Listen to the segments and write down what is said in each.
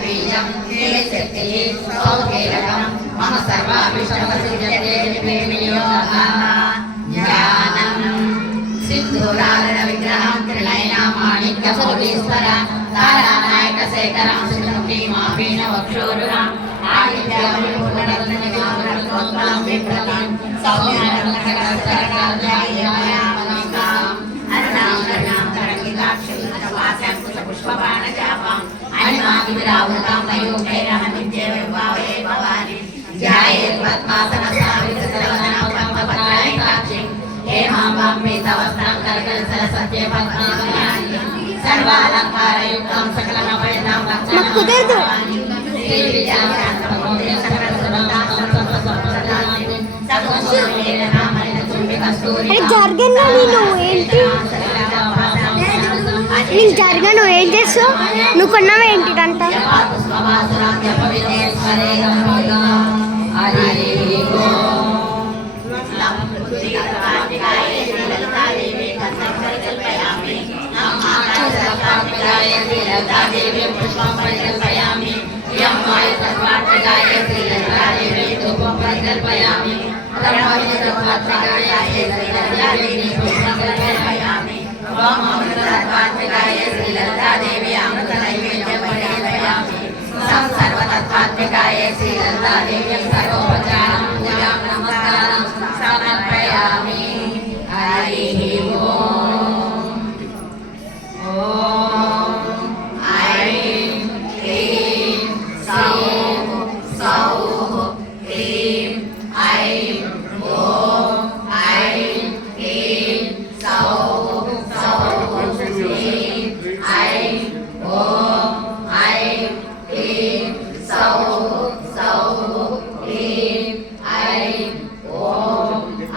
बीजं शक्ति सौकेलकं मम सर्वाभिष्टवसिद्ध्यते प्रेमयोगः ज्ञानं सिन्धूराधन विग्रहं त्रिनयनामाणिक्यमौलीश्वर तारानायकशेखरं श्रीमुखीमापीन वक्षोरुहम् आदित्यपूर्णरत्ननिकामरत्नोत्पलं विप्रतं सौम्यरत्नकरस्तरकार्यायमयामनिकाम् अरुणां तरङ्गिताक्षिवास्यां पुष्पबाणजापाम् अणिमाभिरावृतां मयूखैरहनित्यविभावे भवानि ध्यायेत्पद्मासनसावितसर्वनामकम्पपत्रायिकाक्षिं हेमाम्बां पीतवस्त्रं करकलसरसत्यपद्मावयानि सर्वालङ्कारयुक्तं सकलमपयतां वक्षणानि జరగను ఏంటి నీకు జరగను ఏం చేస్తావు నువ్వు కొన్నావు ఏంటిదంట सर्वतत्त्वात्मिकाय श्रीललिता देव्यं सर्वोपचारं पूजां नमस्कारं समर्पयामि हरिः ओम् ऐं क्लीं सौः क्लीं ऐं ॐ ऐं क्लीं सौः क्लीं ऐं ॐ ऐं क्लीं सौः क्लीं ऐं ॐ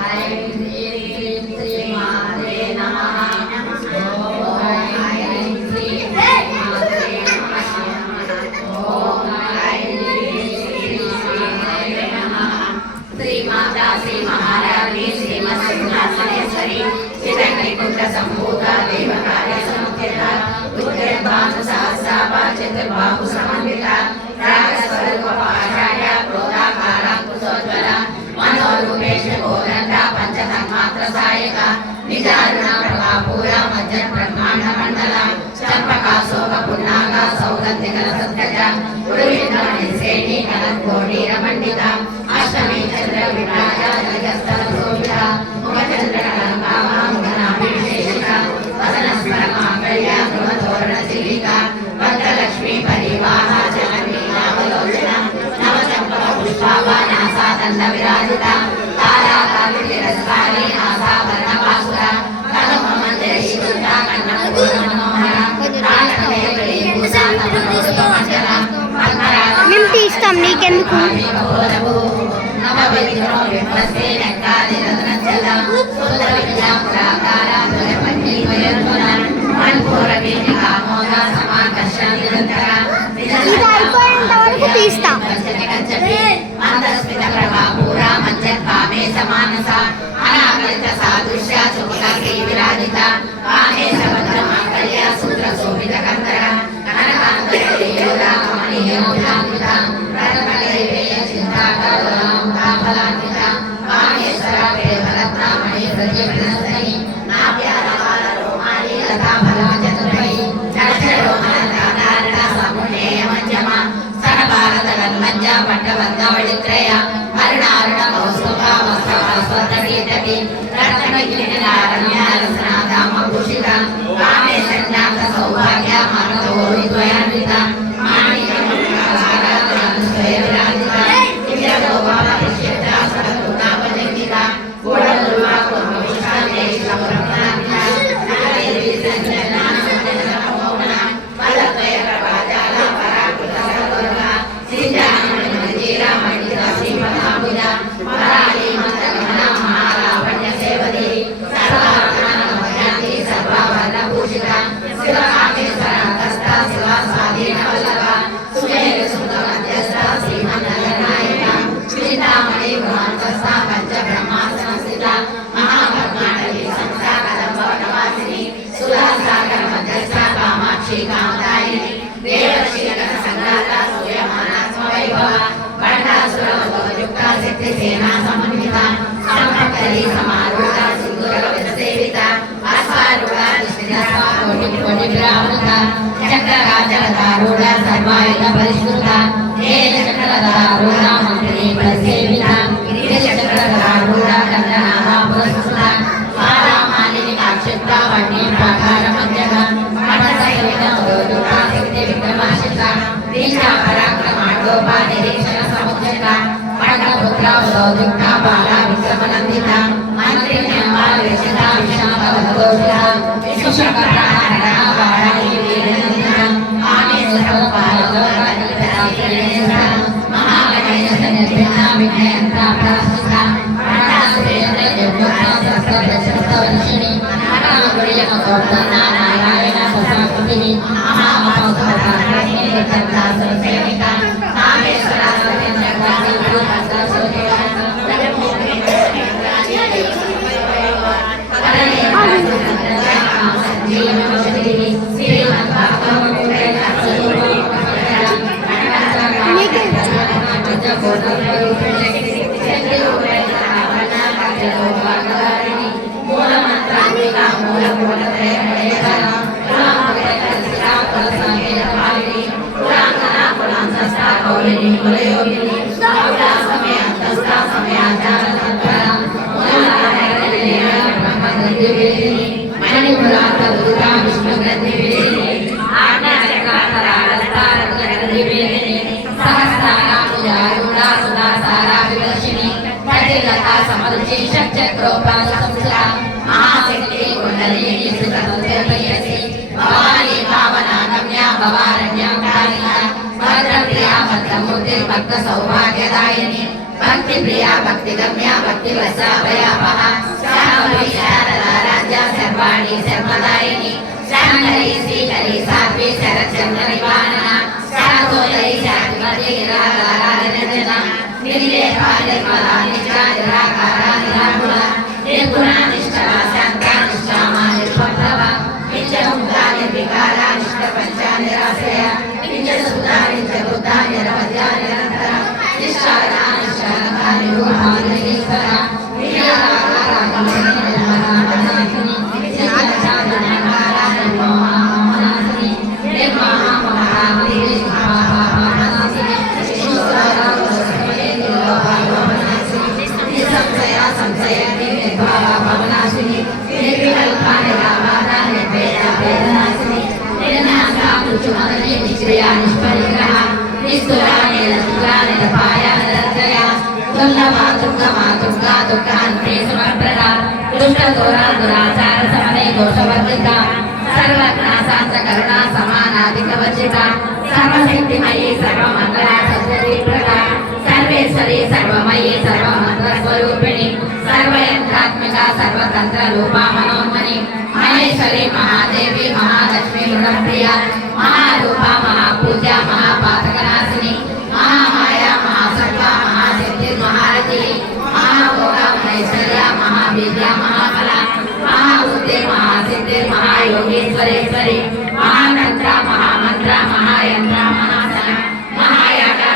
ऐं क्लीं श्रीमाते नमः श्रीमाता श्री महारानी श्रीमत्सिंहासनेश्वरी चिरंगैकुंठ संभूता देवकार्य समुद्यता उत्तरभानुसहस्राभा चतुर्बाहु समन्विता रागस्वरूप पाषाढ्य क्रोधाकारा कुशोज्वला मनोरूपेश गोरंधा पंचतन्मात्र सायका निजारुण प्रभापूरा मज्जन ब्रह्मांड मंडला चंपका शोक पुन्नागा सौगंधिकल सत्कजा उरुविंद्राणी श्रेणी कलकोटी रमंडिता अष्टमी चंद्र विराजा जगस्थल शोभिता मुखचंद्र कलंकामा मुखनाभिषेकिता वदनस्वर मांगल्य गृहतोरण चिलिका वक्रलक्ष्मी परिवाहा जननीलावलोचना नवचंपक पुष्पाभा नासा दंड विराजिता तारा कालिरस्तानी आसा वर्णपासुरा कदम मंदिर शिवता कन्नपूर्ण मनोहरा राजनेत्री पूजा तमोरुष्ट मंजरा మేము తీస్తాం నీకెందుకు नवविग्रहो विमस्ते नक्कादिरत्नचल सुंदर विद्यापुराकार दुर्गपत्नी वयोर्गुण मनपूरवीणिकामोद समाकर्षण निरंतर ఇది అయిపోయేంత వరకు తీస్తా मंदस्मित प्रभापूरा मज्जत्कामे समानस अनागलित सादृश्य सुखकर्णी विराजिता कामे सबद्र मांगल्य सूत्र शोभित कंदर कनकांतरयोरा कमनीयोजान्विता रत्नकलैवेय चिन्ताकरों ताफलान्विता कामेश्वरा प्रेमरत्ना मणि प्रद्युम्नस्तनि नाभ्यालवाल रोमाणि लता फलमचतुर्भै दक्षरोमनदाधारण समुन्नेय मध्यमा स्तनभारतगन्मज्ज पट्टबद्धवळित्रय अरुणारुण कौस्तुभा वस्त्रवस्वतटीतटी रत्नकिरीटिलारण्य रसनादामभूषिता कामे सञ्जात सौभाग्य मनोरोहिद्वयान्विता माणिक्यमुक्ताचारस्तुते विराजिता इंद्रगोपालपुष्यता सरस्वतापजंगिता गूढदुर्वा कुर्मपुष्पान्ते श्लपुरम्नान्विता नागैर्वी सञ्जना सञ्जनमोहना फलद्वय प्रभाजाला पराकृत सर्वगा सिञ्जानमणिमञ्जीरा मण्डिता श्रीमदाम्बुजा पराली मन्दगमना महालावण्य దీక్షా పరాక్రమాటోపా నిరీక్షణ సముద్రత పట్టపుత్ర ఉదౌదుక్త బాల విక్రమనందిత మంత్రిణ్యంబ విరచిత విశాఖ వదోషిత విశ్వకర్ణ వారాహి వీరనందిత ఆమె సర్వపాలలోక నిలయత మహాగణేశ నిర్విఘ్న విఘ్నయంత్ర ప్రాస్తుత అన్నాసురేంద్ర జగోత్సవ సహస్రదశవర్షిణి నారాయణ నారాయణ ససాకృతిని మహామహోత్సవాన్ని నిత్యంతా సురసేవిక కామేశ్వర సత్యేంద్ర గ్రామీణ సరస్వతి సమరుచి షట్చక్రోపాల సంస్థ మహాశక్తి కుండలిని సుతమోదయసి భవాని భావనా గమ్య భవారణ్య కాళిక భద్రప్రియా భద్రమూర్తి భక్త సౌభాగ్యదాయిని భక్తి ప్రియా భక్తి గమ్య భక్తి వసాభయాపహ శాంభవి శారదా రాజ్య సర్వాణి సర్వదాయిని శాంకరి శ్రీకరి సాధ్వి శరచంద్ర నివారణ శాంతోదయి శాంతిమతి నిరాకారాజన నిర్లేప నిర్మలా నిష్ఠా నిరాకార నిరాకుల నిర్గుణ నిష్ఠ శాంత నిష్ఠామా నిర్భవ నిత్యముక్త నిర్వికార నిష్ఠ పంచ నిరాశ్రయ నిత్యసుద్ధ నిత్యబుద్ధ నిరవధ్య నిరంతర నిష్ఠార నిష్ఠారత నిరూపమానీశ్వర నిరాకార సర్వజ్ఞాశాంత కరుణా సమానాధికవచిత సర్వశక్తిమయీ సర్వమంగళ సత్యదీప్రద సర్వేశ్వరి సర్వమయీ సర్వమంత్రస్వరూపిణి సర్వయంత్రాత్మిక సర్వతంత్ర రూపా మనోన్మని మహేశ్వరి మహాదేవి మహాలక్ష్మి గుణప్రియ మహారూప మహాపూజ మహాపాతకనాశిని మహామాయ మహాసర్వ మహాశక్తి మహారథి మహాభోగ మహేశ్వర్య మహావిద్య మహాఫల మహాబుద్ధి మహాసిద్ధి మహాయోగేశ్వరేశ్వరి